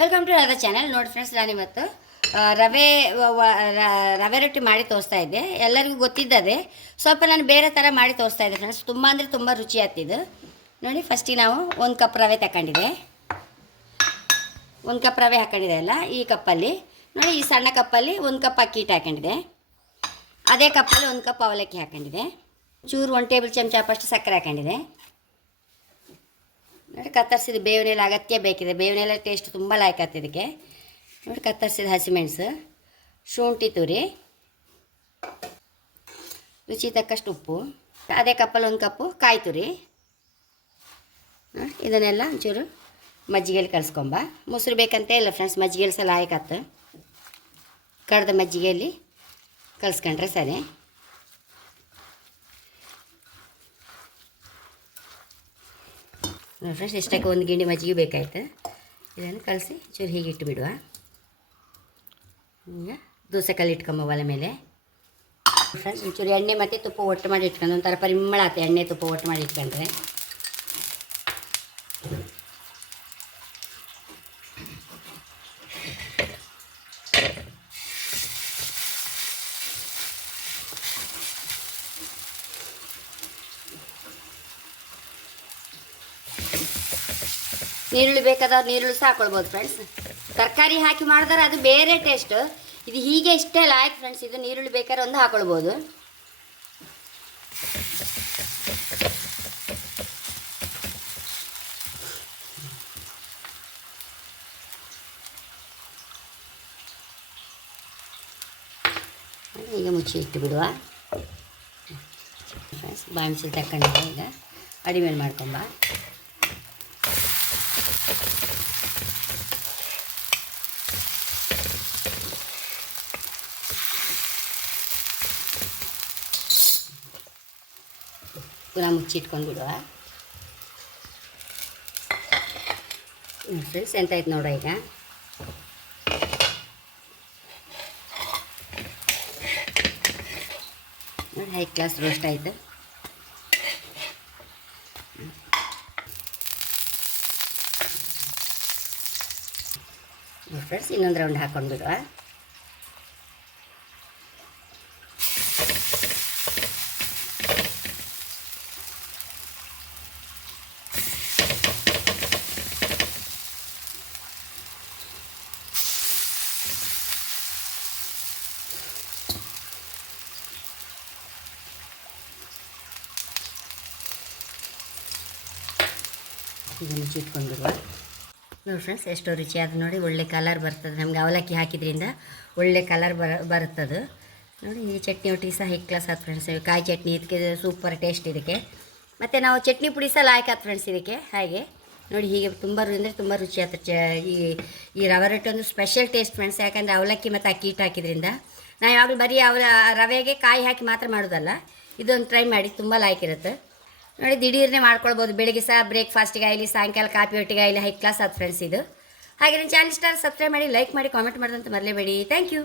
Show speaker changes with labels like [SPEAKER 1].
[SPEAKER 1] Welcome to Radha channel ನೋಡಿ friends ನಾನು ಇವತ್ತು ರವೆ ರವೆ ರೊಟ್ಟಿ ಮಾಡಿ ತೋರಿಸ್ತಾ ಇದ್ದೆ. ಎಲ್ಲರಿಗೂ ಗೊತ್ತಿದ್ದದೆ ಸ್ವಲ್ಪ ನಾನು ಬೇರೆ ಥರ ಮಾಡಿ ತೋರಿಸ್ತಾ ಇದ್ದೆ ಫ್ರೆಂಡ್ಸ್ ತುಂಬ ಅಂದರೆ ತುಂಬ ರುಚಿ ಆಗ್ತಿದ್ದು. ನೋಡಿ ಫಸ್ಟಿಗೆ ನಾವು ಒಂದು ಕಪ್ ರವೆ ತಗೊಂಡಿದ್ದೆ ಒಂದು ಕಪ್ ರವೆ ಹಾಕೊಂಡಿದೆ ಅಲ್ಲ, ಈ ಕಪ್ಪಲ್ಲಿ ನೋಡಿ, ಈ ಸಣ್ಣ ಕಪ್ಪಲ್ಲಿ ಒಂದು ಕಪ್ ಅಕ್ಕಿ ಹಿಟ್ಟು ಹಾಕೊಂಡಿದೆ ಅದೇ ಕಪ್ಪಲ್ಲಿ ಒಂದು ಕಪ್ ಅವಲಕ್ಕಿ ಹಾಕೊಂಡಿದೆ ಚೂರು ಒಂದು ಟೇಬಲ್ ಚಮಚ ಫಸ್ಟ್ ಸಕ್ಕರೆ ಹಾಕೊಂಡಿದೆ ಕತ್ತರಿಸಿದ ಎಲೆ ಅಗತ್ಯ ಬೇಕಿದೆ. ಬೇವಿನೆಲ್ಲ ಟೇಸ್ಟ್ ತುಂಬ ಲಾಯ್ಕ್ ಆಗ್ತದೆ ಇದಕ್ಕೆ. ನೋಡಿ ಕತ್ತರಿಸಿದ ಹಸಿಮೆಣಸು ಶುಂಠಿ ತುರಿ, ರುಚಿ ತಕ್ಕಷ್ಟು ಉಪ್ಪು, ಅದೇ ಕಪ್ಪಲ್ಲಿ ಒಂದು ಕಪ್ಪು ಕಾಯಿ ತುರಿ. ಇದನ್ನೆಲ್ಲ ಒಂಚೂರು ಮಜ್ಜಿಗೆಯಲ್ಲಿ ಕಲಿಸ್ಕೊಂಬ ಮೊಸರು ಬೇಕಂತ ಇಲ್ಲ ಫ್ರೆಂಡ್ಸ್ ಮಜ್ಜಿಗೆಯಲ್ಲಿ ಸಹ ಲಾಯ್ಕಾತು ಕಡ್ದ ಮಜ್ಜಿಗೆಯಲ್ಲಿ ಕಲಿಸ್ಕೊಂಡ್ರೆ ಸರಿ. ನೋಡಿ ಫ್ರೆಂಡ್ಸ್ ಇಷ್ಟಕ್ಕೆ ಒಂದು ಗಿಂಡಿ ಮಜ್ಜಿಗೆ ಬೇಕಾಯ್ತು? ಇದನ್ನು ಕಲಸಿ, ಚೂರು ಹೀಗೆ ಇಟ್ಟು ಬಿಡುವ ಈಗ ದೋಸೆ ಕಲ್ಲಿ ಇಟ್ಕೊಂಬ ಒಲೆ ಮೇಲೆ. ಫ್ರೆಂಡ್ಸ್ ಒಂಚೂರು ಎಣ್ಣೆ ಮತ್ತು ತುಪ್ಪ ಒಟ್ಟು ಮಾಡಿ ಇಟ್ಕೊಂಡು, ಒಂಥರ ಪರಿಮಳ ಆಯ್ತು, ಎಣ್ಣೆ ತುಪ್ಪ ಒಟ್ಟು ಮಾಡಿ ಇಟ್ಕೊಂಡ್ರೆ. ನೀರುಳ್ಳಿ ಬೇಕಾದವ್ರು ನೀರುಳ್ಳಿ ಸಹ ಹಾಕೊಳ್ಬೋದು ಫ್ರೆಂಡ್ಸ್ ತರಕಾರಿ ಹಾಕಿ ಮಾಡಿದ್ರೆ ಅದು ಬೇರೆ ಟೇಸ್ಟ್ ಇದು ಹೀಗೆ ಇಷ್ಟೇ ಲಾಯಕ್ ಫ್ರೆಂಡ್ಸ್ ಇದು ನೀರುಳ್ಳಿ ಬೇಕಾದ್ರೆ ಒಂದು ಹಾಕೊಳ್ಬೋದು. ಈಗ ಮುಚ್ಚಿ ಇಟ್ಟು ಬಿಡುವ ಫ್ರೆಂಡ್ಸ್ ಮುಚ್ಚಿ ತಗೊಂಡಿದೆ ಈಗ. ಅಡಿಮೇಲೆ ಮಾಡ್ಕೊಂಬ. ಪುನಃ ಮುಚ್ಚಿಟ್ಕೊಂಡು ಬಿಡುವ ಫ್ರೆಂಡ್ಸ್ ಎಂತ ಆಯ್ತು ನೋಡ ಈಗ ನೋಡಿ ಹೈ ಕ್ಲಾಸ್ ರೋಸ್ಟ್ ಆಯಿತು ಫ್ರೆಂಡ್ಸ್ ಇನ್ನೊಂದು ರೌಂಡ್ ಹಾಕೊಂಡು ಬಿಡುವ ಇದನ್ನು ಮುಚ್ಚಿಟ್ಕೊಂಡಿರುವ. ನೋಡಿ ಫ್ರೆಂಡ್ಸ್ ಎಷ್ಟೋ ರುಚಿಯಾದ ನೋಡಿ ಒಳ್ಳೆ ಕಲರ್ ಬರ್ತದೆ. ನಮಗೆ ಅವಲಕ್ಕಿ ಹಾಕಿದ್ರಿಂದ ಒಳ್ಳೆ ಕಲರ್ ಬರ ಬರುತ್ತದು. ನೋಡಿ, ಈ ಚಟ್ನಿ ಒಟ್ಟಿಗೆ ಸಹ ಕ್ಲಾಸ್ ಆಯ್ತು ಫ್ರೆಂಡ್ಸ್ ಕಾಯಿ ಚಟ್ನಿ ಇದಕ್ಕೆ ಸೂಪರ್ ಟೇಸ್ಟ್ ಇದಕ್ಕೆ. ಮತ್ತು ನಾವು ಚಟ್ನಿ ಪುಡಿ ಸಹ ಲಾಯ್ಕ್ ಆಯ್ತು ಫ್ರೆಂಡ್ಸ್ ಇದಕ್ಕೆ. ಹಾಗೆ. ನೋಡಿ, ಹೀಗೆ ತುಂಬ ಅಂದರೆ ತುಂಬ ರುಚಿ ಆಯ್ತು ಚ, ಈ ಈ ರವೆ ರೊಟ್ಟಿ ಒಂದು ಸ್ಪೆಷಲ್ ಟೇಸ್ಟ್ ಫ್ರೆಂಡ್ಸ್ ಯಾಕಂದರೆ ಅವಲಕ್ಕಿ ಮತ್ತು ಅಕ್ಕಿ ಹಿಟ್ಟು ಹಾಕಿದ್ರಿಂದ. ನಾವು ಯಾವಾಗಲೂ ಬರೀ ಅವಲ, ರವೆಗೆ ಕಾಯಿ ಹಾಕಿ ಮಾತ್ರ ಮಾಡೋದಲ್ಲ. ಇದೊಂದು ಟ್ರೈ ಮಾಡಿ, ತುಂಬ ಲಾಯ್ಕ್ ಇರುತ್ತೆ. ನೋಡಿ ದಿಢೀರ್ನೆ ಮಾಡ್ಕೊಳ್ಬೋದು. ಬೆಳಿಗ್ಗೆ ಸಹ ಬ್ರೇಕ್ಫಾಸ್ಟಿಗೆ ಆಗಲಿ, ಸಾಯಂಕಾಲ ಕಾಫಿ ಒಟ್ಟಿಗೆ ಆಗಲಿ ಹೈ ಕ್ಲಾಸ್ ಆದ ಫ್ರೆಂಡ್ಸ್ ಇದು. ಹಾಗೆ ನನ್ನ ಚಾನಲ್ ಇಷ್ಟ ಸಬ್ಸ್ಕ್ರೈಬ್ ಮಾಡಿ ಲೈಕ್ ಮಾಡಿ ಕಾಮೆಂಟ್ ಮಾಡೋದಂತ ಮರಲೇಬೇಡಿ. Thank you